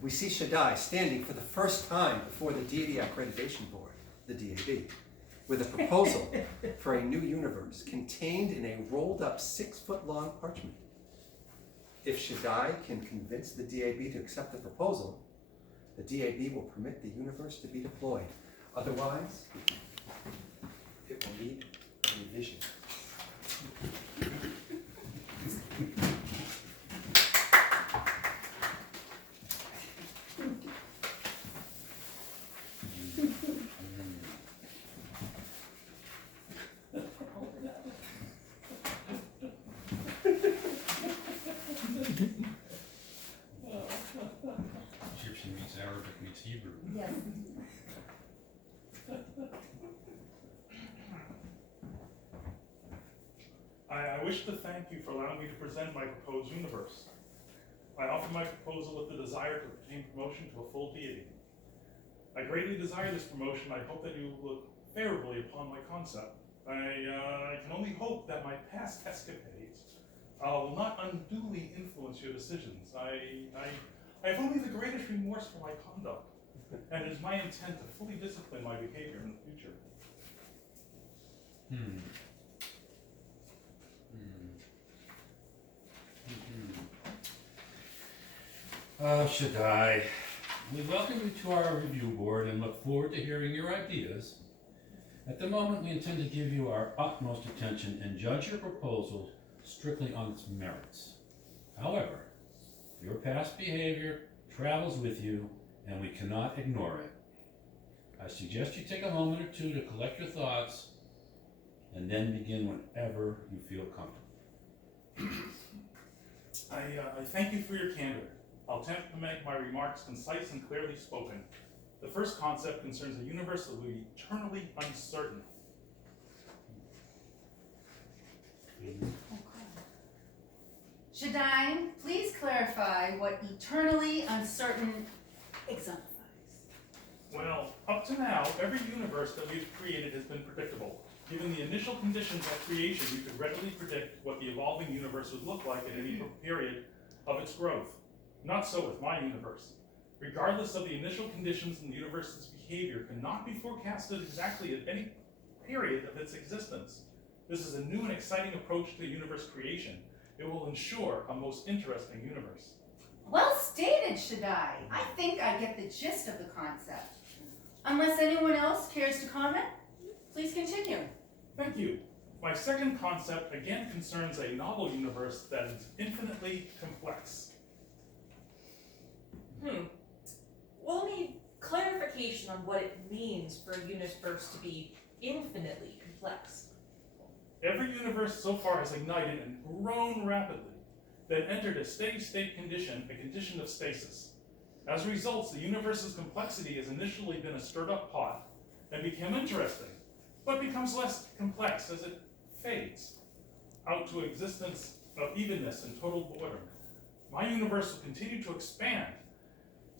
we see Shaddai standing for the first time before the Deity Accreditation Board, the DAB, with a proposal for a new universe contained in a rolled up 6-foot-long parchment. If Shaddai can convince the DAB to accept the proposal, the DAB will permit the universe to be deployed. Otherwise, it will need revision. Egyptian meets Arabic meets Hebrew. Yes. I wish to thank you for allowing me to present my proposed universe. I offer my proposal with the desire to obtain promotion to a full deity. I greatly desire this promotion. I hope that you look favorably upon my concept. I can only hope that my past escapades will not unduly influence your decisions. I have only the greatest remorse for my conduct, and it is my intent to fully discipline my behavior in the future. Shaddai, we welcome you to our review board and look forward to hearing your ideas. At the moment, we intend to give you our utmost attention and judge your proposal strictly on its merits. However, your past behavior travels with you, and we cannot ignore it. I suggest you take a moment or two to collect your thoughts, and then begin whenever you feel comfortable. I thank you for your candor. I'll attempt to make my remarks concise and clearly spoken. The first concept concerns a universe that will be eternally uncertain. Shaddai, please clarify what eternally uncertain exemplifies. Well, up to now, every universe that we've created has been predictable. Given the initial conditions of creation, you could readily predict what the evolving universe would look like at any period of its growth. Not so with my universe. Regardless of the initial conditions in the universe's behavior cannot be forecasted exactly at any period of its existence. This is a new and exciting approach to universe creation. It will ensure a most interesting universe. Well stated, Shaddai. I think I get the gist of the concept. Unless anyone else cares to comment, please continue. Thank you. My second concept again concerns a novel universe that is infinitely complex. We'll need clarification on what it means for a universe to be infinitely complex. Every universe so far has ignited and grown rapidly, then entered a steady state condition, a condition of stasis. As a result, the universe's complexity has initially been a stirred up pot and become interesting, but becomes less complex as it fades out to existence of evenness and total boredom. My universe will continue to expand,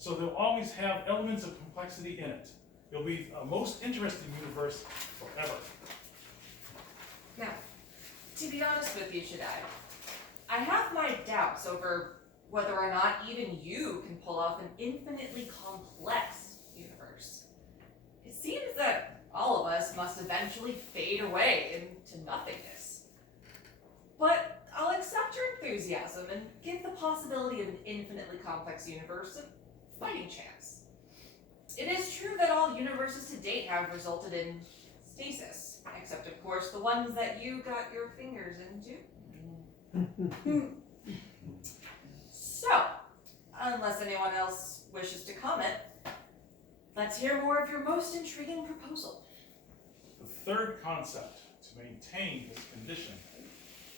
so they'll always have elements of complexity in it. It'll be a most interesting universe forever. Now, to be honest with you, Shaddai, I have my doubts over whether or not even you can pull off an infinitely complex universe. It seems that all of us must eventually fade away into nothingness. But I'll accept your enthusiasm and give the possibility of an infinitely complex universe a fighting chance. It is true that all universes to date have resulted in stasis, except of course the ones that you got your fingers into. So, unless anyone else wishes to comment, let's hear more of your most intriguing proposal. The third concept, to maintain this condition,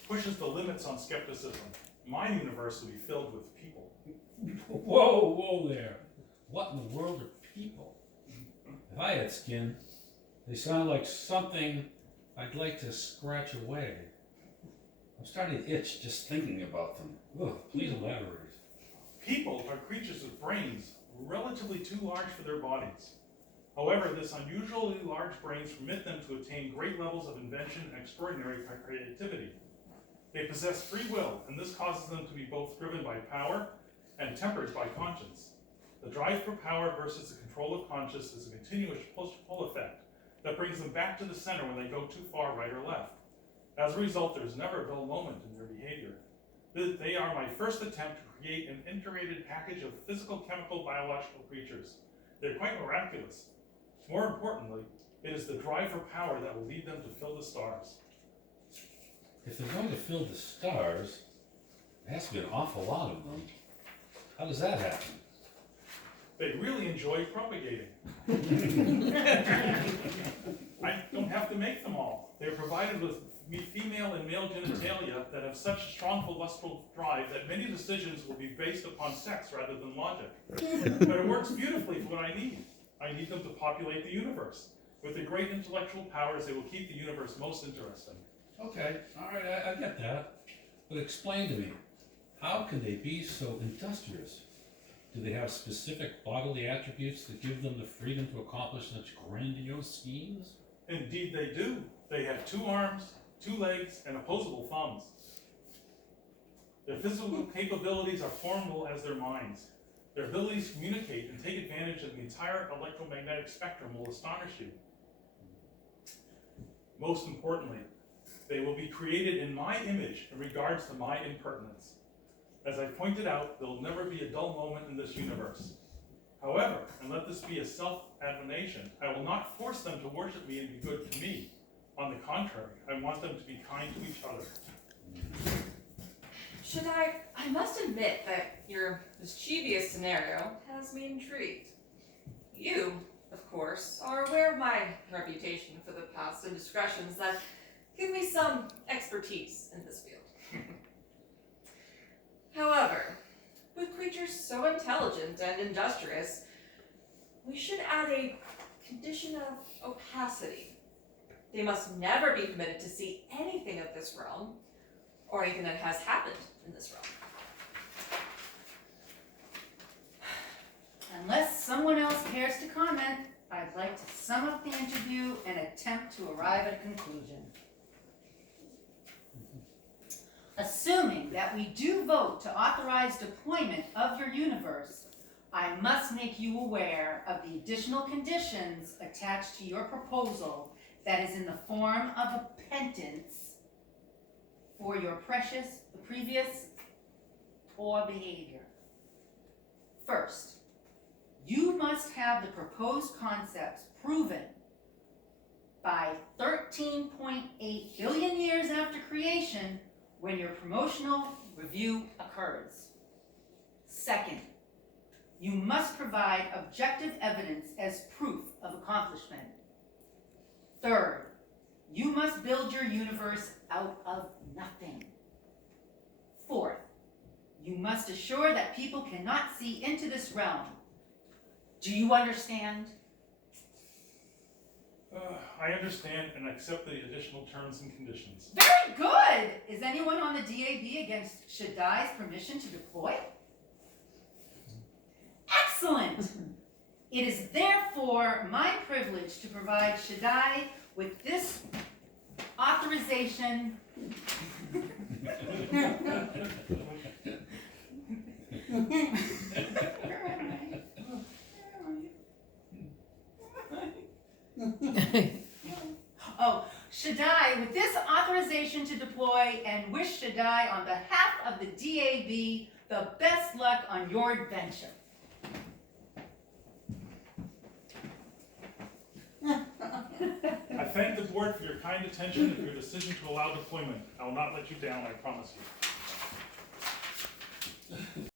pushes the limits on skepticism. My universe will be filled with people. Whoa there. What in the world are people? If I had skin, they sound like something I'd like to scratch away. I'm starting to itch just thinking about them. Ugh, please elaborate. People are creatures with brains relatively too large for their bodies. However, this unusually large brains permit them to attain great levels of invention and extraordinary creativity. They possess free will, and this causes them to be both driven by power and tempered by conscience. The drive for power versus the control of conscience is a continuous push-pull effect that brings them back to the center when they go too far right or left. As a result, there is never a dull moment in their behavior. They are my first attempt to create an integrated package of physical, chemical, biological creatures. They're quite miraculous. More importantly, it is the drive for power that will lead them to fill the stars. If they're going to fill the stars, there has to be an awful lot of them. How does that happen? They really enjoy propagating. I don't have to make them all. They're provided with female and male genitalia that have such a strong lustful drive that many decisions will be based upon sex rather than logic. But it works beautifully for what I need. I need them to populate the universe. With their great intellectual powers, they will keep the universe most interesting. Okay, all right, I get that. But explain to me, how can they be so industrious? Do they have specific bodily attributes that give them the freedom to accomplish such grandiose schemes? Indeed they do. They have 2 arms, 2 legs, and opposable thumbs. Their physical capabilities are formidable as their minds. Their abilities to communicate and take advantage of the entire electromagnetic spectrum will astonish you. Most importantly, they will be created in my image in regards to my impertinence. As I pointed out, there will never be a dull moment in this universe. However, and let this be a self-admonition, I will not force them to worship me and be good to me. On the contrary, I want them to be kind to each other. I must admit that your mischievous scenario has me intrigued. You, of course, are aware of my reputation for the past indiscretions that give me some expertise in this field. However, with creatures so intelligent and industrious, we should add a condition of opacity. They must never be permitted to see anything of this realm, or anything that has happened in this realm. Unless someone else cares to comment, I'd like to sum up the interview and attempt to arrive at a conclusion. Assuming that we do vote to authorize deployment of your universe, I must make you aware of the additional conditions attached to your proposal that is in the form of a penance for your previous poor behavior. First, you must have the proposed concepts proven by 13.8 billion years after creation when your promotional review occurs. Second, you must provide objective evidence as proof of accomplishment. Third, you must build your universe out of nothing. Fourth, you must assure that people cannot see into this realm. Do you understand? I understand and accept the additional terms and conditions. Very good! Is anyone on the DAB against Shaddai's permission to deploy? Excellent! It is therefore my privilege to provide Shaddai with this authorization Shaddai with this authorization to deploy and wish Shaddai on behalf of the DAB the best luck on your adventure. I thank the board for your kind attention and for your decision to allow deployment. I will not let you down, I promise you.